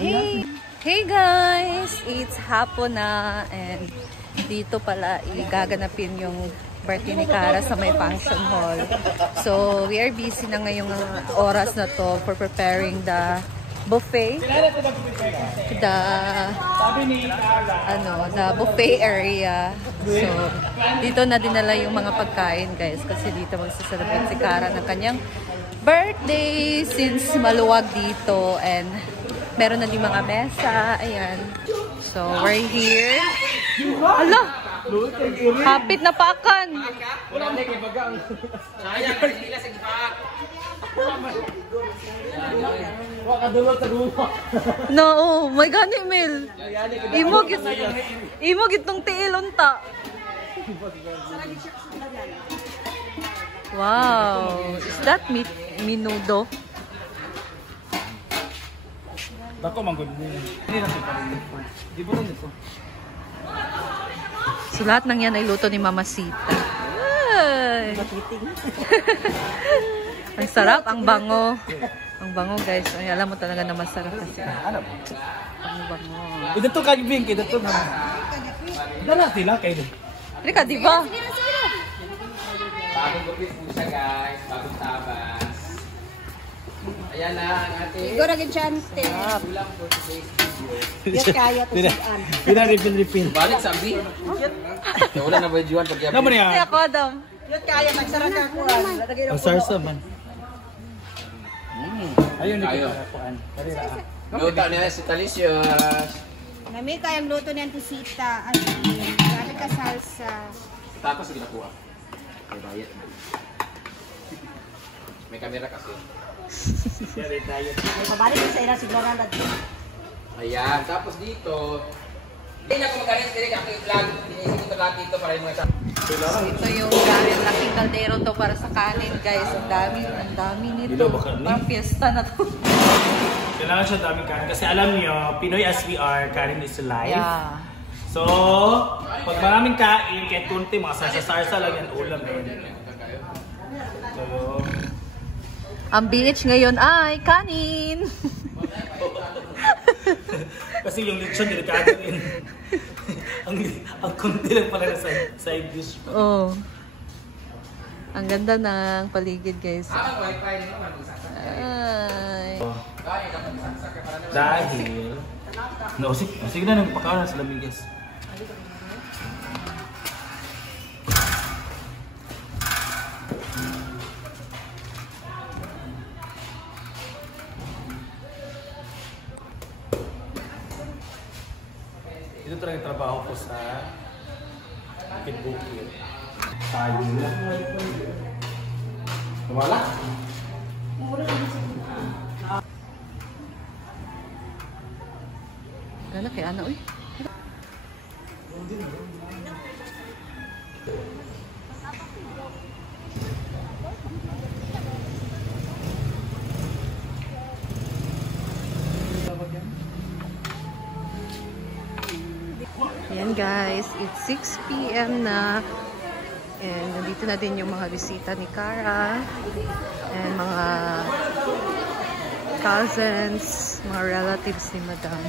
Hey! Hey guys! It's hapon na and dito pala igaganapin yung birthday ni Cara sa may function hall. So, we are busy na ngayong oras na to for preparing the buffet. The buffet area. So, dito na dinala yung mga pagkain guys kasi dito magsasarapin si Cara ng kanyang birthday since maluwag dito and meron na din mga mesa. Ayan. So, we're here. Hala! Hapit na paakan! No, oh, may gani, Mel. Imo gitong tiilon ta. Wow. Is that minudo? Bako manggod mo. Hindi na ito pa rin. Di ba rin ito? So lahat ng yan ay luto ni Mama Sita. Ay. Ang sarap, ang bango. Ang bango guys. Ay, alam mo talaga na masarap kasi. Ano ba? Ang bango. Ito to kagbing, ito to na. Dala sila kayo. Rika, di ba? Bagong gupit po siya guys, bagong tabas. Ayan na ang ating Igor agad chance. ulam for today's video. Yes, kaya to sigaan. Pina-refill. Balik sabi. Wala na ba yung pag Naman Ay, niya. ako, Adam. Yes, kaya magsarang ka ko. Ang sarsa man. Ayun, Tayo. Luto niya si Talicious. Nami kayang luto ni Auntie Sita. Grabe ka salsa. Tapos ginakuha. May bayad na. May kamera kasi. May pabalik ko sa ira siguro na dito. Ayan, tapos dito. Hindi na ako magaling direct ako i-vlog. Inisip ko lahat dito para yung mga Ito yung gamit. Laking kaldero to para sa kanin guys. Ang dami nito. Parang fiesta na to. Kailangan siya daming kanin. Kasi alam niyo, Pinoy as we are, kanin is life. Yeah. So, pag maraming kain, kahit kunti, mga sarsa-sarsa lang yan, ulam eh. So, Ang beach ngayon ay kanin. kasi yung lechon, delikado yun. ang kunti lang pala na side dish. Oh. Ang ganda ng paligid guys. Ay. Dahil, no, sige na, nagpakawan sa lamigas. Ito talaga trabaho ko sa Bukid-Bukid. Tayo na. Wala? Gala kay Ana uy. Ayan guys, it's 6 PM na and nandito na din yung mga bisita ni Cara and mga cousins, mga relatives ni Madam.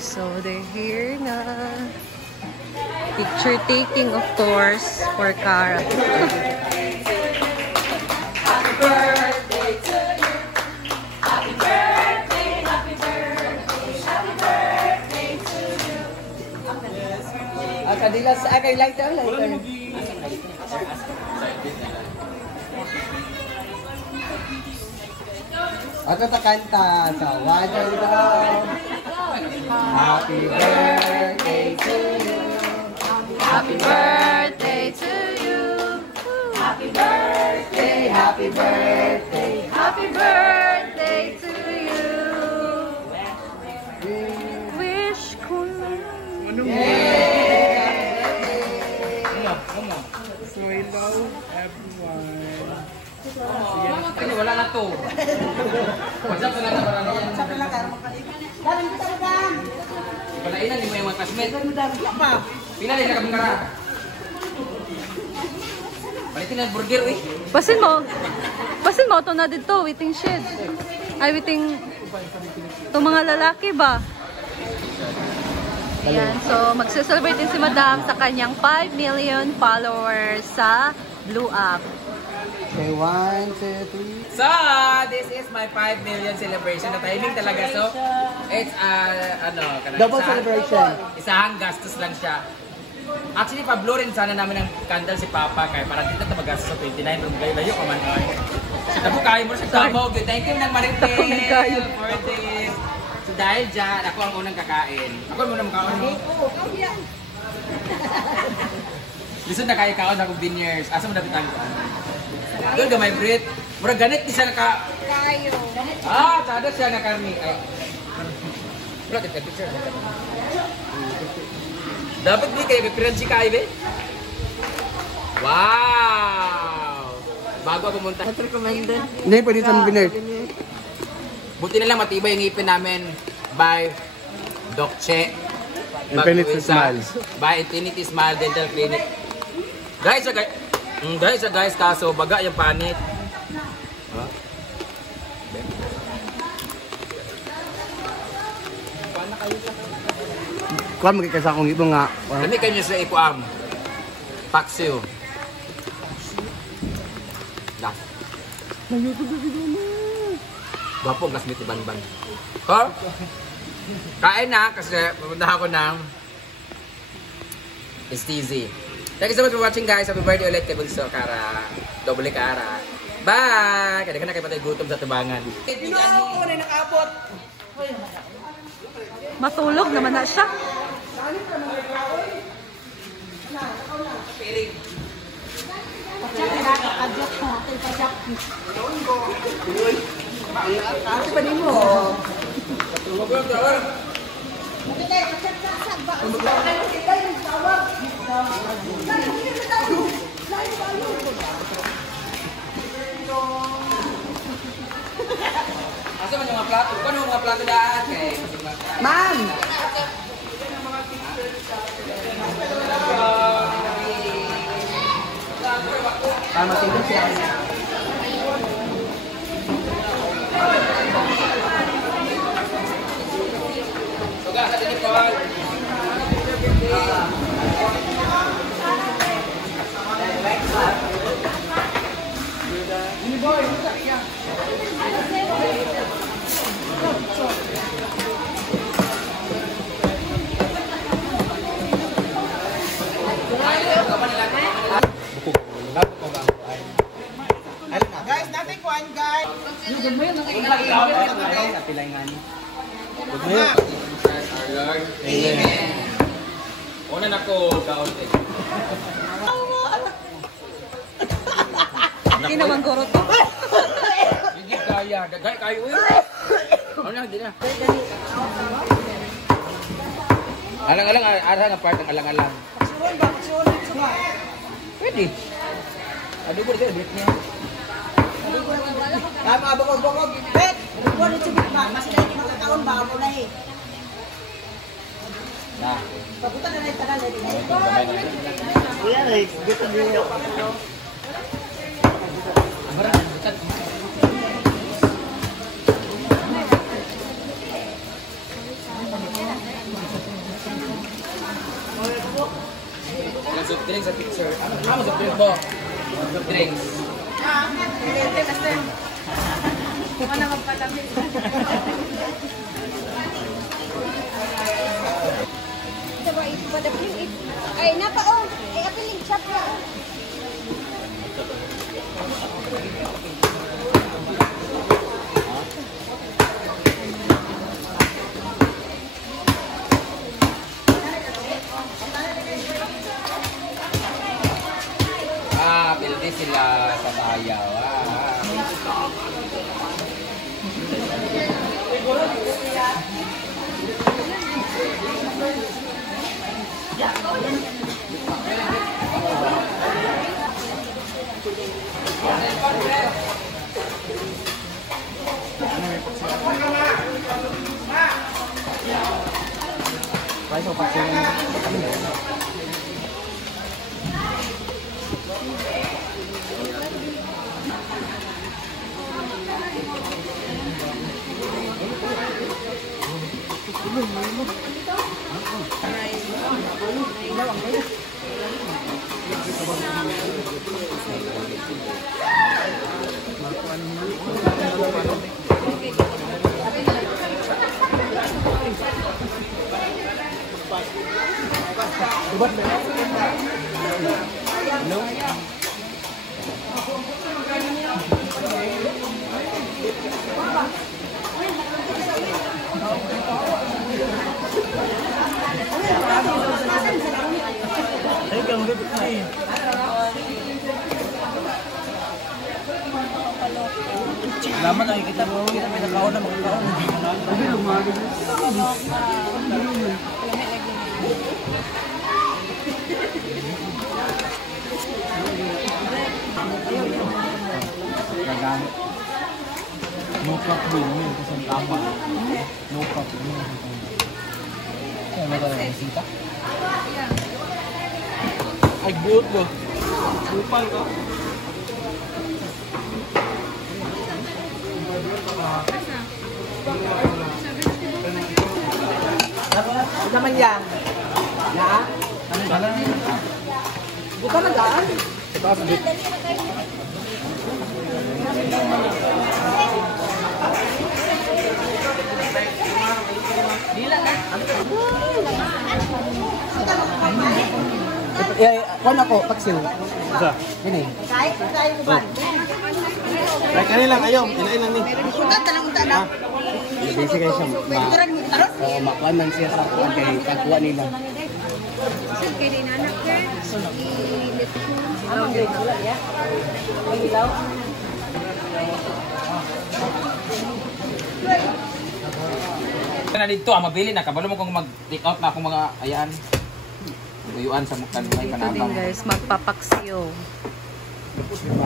So they're here na. Picture taking of course for Cara. Happy birthday to you. Happy birthday, happy birthday, happy birthday to you. Kadilas kay lighter. Ako ta kanta sa wajan ko. Happy birthday to you. Happy birthday to you. Happy birthday, happy birthday, happy birthday to you. Wish ko lang. So hello everyone. Kasi wala na to. WhatsApp na lang para yan. Sa pala ka makalimutan. Dalan kita madam. Palainan ni mo yung mga classmate. Madam, pa. Pila din na kabungkara. Balitin na burger, uy. Pasin mo ito na dito, waiting shed. Ay, biting itong mga lalaki ba? Ayan, so magse-celebrate din si Madam sa kanyang 5 million followers sa Blue App. Okay, 1, 2, 3. So, this is my 5 million celebration. Na timing talaga. So, it's Double celebration. Isahang gastos lang siya. Actually, Pablo rin sana namin ng candle si Papa kaya para dito ito mag-gastos sa 29. Layo ka man. So, nabukayo mo siya sa Samog. Thank you ng Maritel for this. So, dahil dyan, ako ang unang kakain. Ako ang unang makaon mo. Lisod na kayo kaon akong vineyards. Asa mo napitan ko? Doon gamay Brit. Murag ganit di siya naka... Kayo. Tada siya na karni. Ay. Wala, kita picture. Dapat di kayo, may piransi kayo, be? Wow! Bago ako pumunta. Not recommended. Hindi, pwede sa binir. Buti na lang matibay yung ngipin namin by Docche. Infinity Smile. By Infinity Smile Dental Clinic. Guys, kaso baga yung panit. Huh? Kuan magkikasa akong ibang nga. Kami kanyo sa ikuam. Paksiw. Last. Gwapo, glass meat iban-ban. Ho? Kain na kasi pupunta ako ng Steezy. Thank you so much for watching guys. Happy birthday ulit kay Bunso Kara. Doble Kara. Bye! Kada ka na kayo patay gutom sa tubangan. Matulog naman na siya. Asa man yung mga plato? Kano yung mga plato daan? Ma'am! Matigil siya. Suga, sa tinipol. Guys, natin kuan guys. Pilay nga ni. Lord. Amen. Una na ko kaon eh. Hindi naman guro to. Hindi kaya, dagay kayo eh. Ano na, hindi na. Alang-alang, ara nga part ng alang-alang. Pwede. Adugo rin sila, niya. Tama, bukog-bukog. Bet! Bulit si Bitma. Mas na hindi makataon ba ako na eh. Na. Papunta na rin tanan. Kuya, gusto niyo. Soft drinks sa picture. Ano soft drinks mo? Soft drinks. Ano magpalamig? Diba, ipadapling ay, napa-on. Ay, apiling shop na. Pildi sila sa sayaw. Salamat ang kita mo. Kita pinakaon na makakaon. No cup din yun kasi tama. No cup din. Kaya ba tayo bisita? Ay, good ba? Upal ka? Ano naman yan? Na? Buka na daan. Kuan ako, taksil. Isa. Ini. Kahit tayo mo ba? Ay, kanila kayo. Ilain lang ni. Unta tanang unta na. Basic kayo siya, Pwede mo tarot. makuan man siya sa kuan kay pagkuha nila. Na dito, mabili na. Kabalo mo kung mag-take out na akong mga ayan. Uyuan sa mukhan. May Dito din panabang. guys, magpapaksiyo.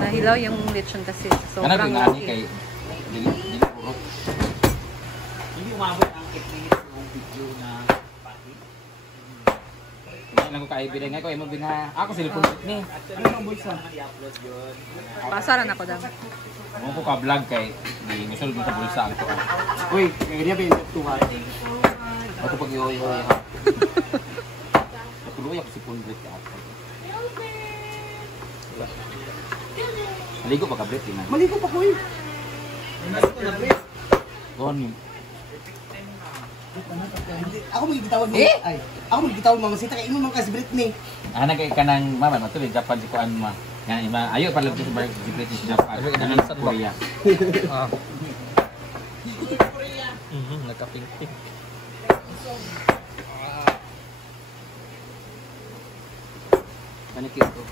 Nahilaw yung lechon kasi Ano sobrang yung ani okay. kay dili puro. Hindi umabot ang 8 minutes ng video na pati. Hindi lang ko kaibig nga ko imo binha. Ako cellphone ni. Ano ang bulsa? I-upload yun. Pasaran ako daw. Mo ko ka vlog kay di misul mo ta bulsa ang ko. Uy, kaya ba yung tuwa? Ato pag yoy ha. Tuloy ako si Pundrit ka. Maligo ba ka Brit ina? Maligo pa ko eh. Gon. Ako magigitawag mo. Ay, ako magigitawag mga sita kay imo man kasi Britney. Ana kay kanang mama matuloy Japan si kuan ma. Yan ima ayo pa lang sa British Japan. Kanang sa Korea. Nagka-pink-pink. Kani kito.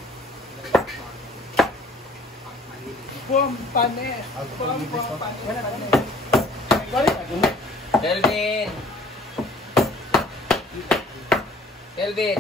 Kelvin. Kelvin.